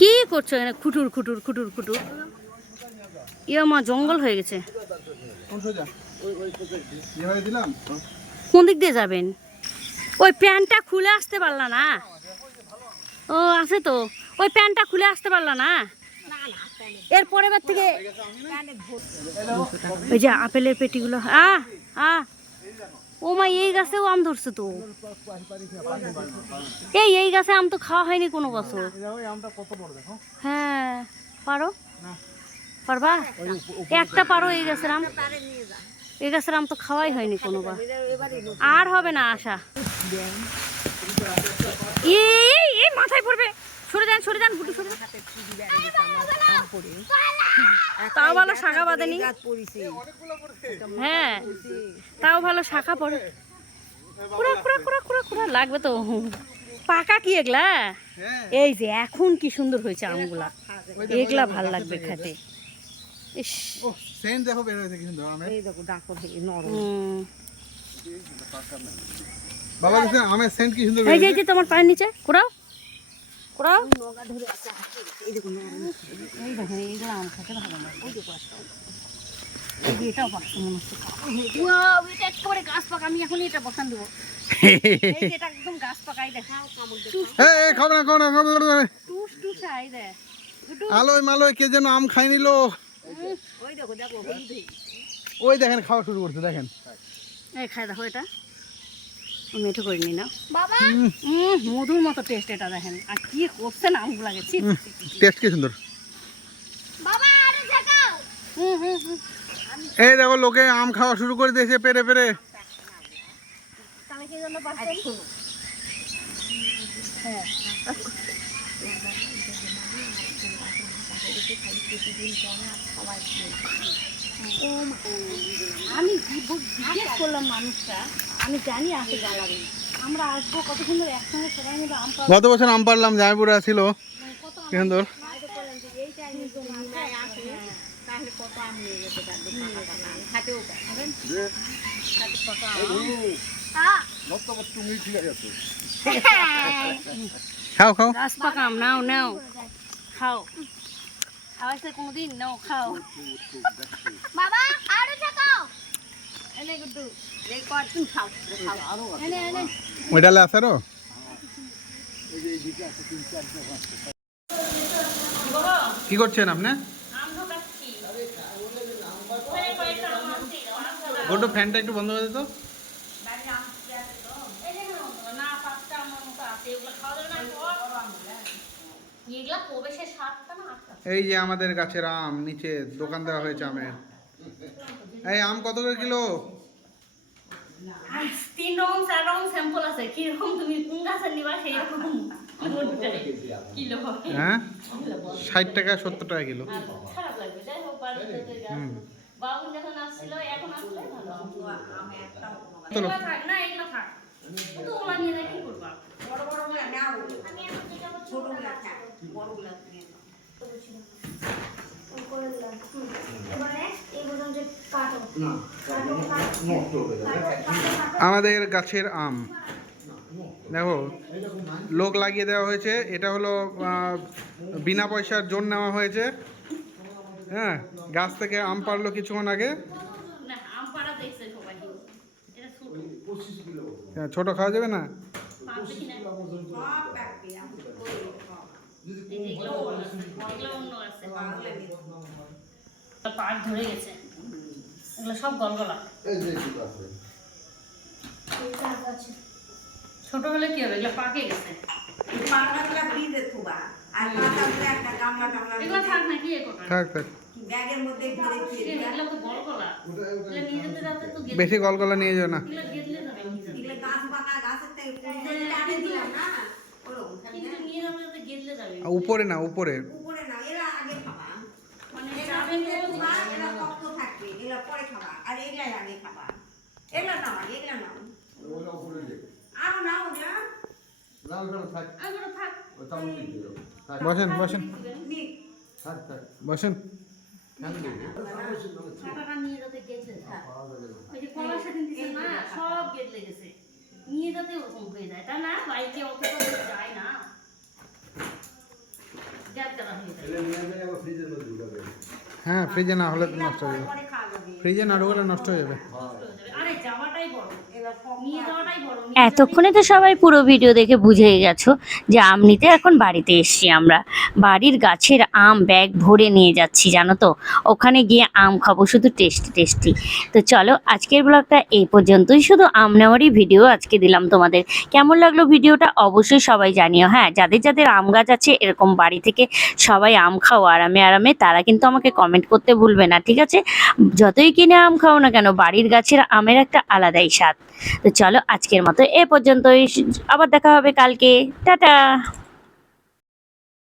কি করছ এখানে? খুটুর খুটুর খুটুর খুটুর। ইয়ে মা জঙ্গল হয়ে গেছে। কোন দিক দিয়ে যাবেন? ওই প্যান্টটা খুলে আসতে পারলা না? ও আছে তো। ওই প্যান্টটা খুলে আসতে পারলা না? এর পরের থেকে ওই যে আপেলের পেটিগুলো আ আ ও মা, এই গাছেও আম ধরছে তো। এই এই গাছে আম তো খাওয়া হয়নি কোনো বছর। হ্যাঁ পারো? পারবা? একটা পারো, এই গাছের আম। এই গাছের আম তো খাওয়াই হয়নি কোনোবার। আর হবে না আশা। এই এই মাথায় পড়বে সরে যান সরে যান গুটু সরে তাও ভালো শাখা বাঁধেনি? হ্যাঁ তাও ভালো শাখা পড়ে। কুড়া কুড়া কুড়া কুড়া কুড়া লাগবে তো। পাকা কি এগুলা? হ্যাঁ। এই যে এখন কি সুন্দর হয়েছে আমগুলা। এগুলা ভালো লাগবে খেতে। ইস। সেন্ট দেখো বের হয়েছে কি সুন্দর আমের হুম। বাবা আমের সেন্ট কি সুন্দর এই যে তোমার পায়ের নিচে কুড়াও গুড্ডু আলোয় মালোয় কে যেন আম খাই নিল। ওই দেখো দেখো ওই দেখেন খাওয়া শুরু করছে দেখেন। এই খাই দেখো এটা। আমি এটা করে নি না। বাবা! হুম, মধুর মতো টেস্ট এটা দেখেন। আর কি করছে না আমগুলা গেছি টেস্ট কি সুন্দর? বাবা আরে দেখাও। হুম হুম হুম। এই দেখো লোকে আম খাওয়া শুরু করে দিয়েছে পেরে পেরে। আমি জিজ্ঞেস করলাম মানুষটা আমি জানি আসে জ্বালাবে। আমরা আসব কত সুন্দর একসঙ্গে সবাই মিলে আম গত বছর আম পারলাম জামাইপুরে ছিল। কত সুন্দর পাকা আম। খাও খাও। পাকা আম নাও নাও। খাও। খাওয়াইছে কোনোদিন নাও খাও। বাবা আরও খাও খাও এনে এনে। ওই ডালে আছে আরও? কি করছেন আপনি? গোটো ফ্যানটা একটু বন্ধ করে দিত আটটা এই যে আমাদের গাছের আম নিচে দোকান দেওয়া হয়েছে আমের। এই আম কত করে কিলো? তিন রকম চার রকম স্যাম্পল আছে। কীরকম তুমি কোন গাছের নিবা সেই রকম কিলো হ্যাঁ? ষাট টাকা সত্তর টাকা কিলো। আর খারাপ লাগবে যাই হোক বাড়িতে তো গাছ। বাবু যখন আসছিল এখন আসলে ভালো থাক না এগুলো থাক। তো ওগুলা নিয়ে যাই কি করবা? আমি এখন যেটা বলছি ওটা থাক। আমাদের গাছের আম। দেখো লোক লাগিয়ে দেওয়া হয়েছে। এটা হলো বিনা পয়সার জোর নেওয়া হয়েছে। হ্যাঁ গাছ থেকে আম পারল কিছুক্ষণ আগে। না আম পাড়া দেখছে সবাই। এটা ছোট। এই যে এগুলো আছে, গেছে সব গলগলা হলে কি হবে? এগুলো পাকে গেছে। এগুলো থাক না কি এ কটা থাক থাক। ব্যাগের মধ্যে ভরে খেয়ে এগুলো তো গলগলা। এগুলো নিয়ে যেতে যাতে তো বেশি গলগলা নিয়ে যাও না। এগুলো গেদলে যাবে। এগুলো গাছ পাকা গাছের থেকে কুড়ি টানে দিলাম না। ওরকম নিয়ে যাবে যাতে গেদলে যাবে। উপরে না উপরে উপরে না এরা আগে খাবা মানে এরা যাবে আগে খাবা এরা শক্ত থাকবে এরা পরে খাবা আর এগুলাই আগে খাবা এগুলা নাও আগে নাও। আরও নাও না এগুলো থাক। বসেন বসেন। বসেন। থাক। নিয়ে যাতে ওরকম হয়ে যায়। তা না বাইকে অত যায় না। চ্যাপটা যাবে ফ্রিজে না হলে তো নষ্ট হয়ে যাবে। যাবে। ফ্রিজে না ঢুকলে নষ্ট হয়ে যাবে আরে যাওয়াটাই বড় এবার সব নিয়ে যাওয়াটাই বড় এতক্ষণে তো সবাই পুরো ভিডিও দেখে বুঝেই গেছো যে আম নিতে এখন বাড়িতে এসছি আমরা। বাড়ির গাছের আম ব্যাগ ভরে নিয়ে যাচ্ছি, জানো তো? ওখানে গিয়ে আম খাব, শুধু টেস্টি টেস্টি। তো চলো, আজকের ব্লগটা এই পর্যন্তই। শুধু আম নেওয়ারই ভিডিও আজকে দিলাম তোমাদের। কেমন লাগল ভিডিওটা অবশ্যই সবাই জানিও। হ্যাঁ যাদের যাদের আম গাছ আছে, এরকম বাড়ি থেকে সবাই আম খাও আরামে আরামে তারা কিন্তু আমাকে কমেন্ট করতে ভুলবে না, ঠিক আছে? যতই কিনে আম খাও না কেন, বাড়ির গাছের আমের একটা আলাদাই স্বাদ। তো চলো, আজকের মতো এ পর্যন্তই আবার দেখা হবে কালকে। টাটা!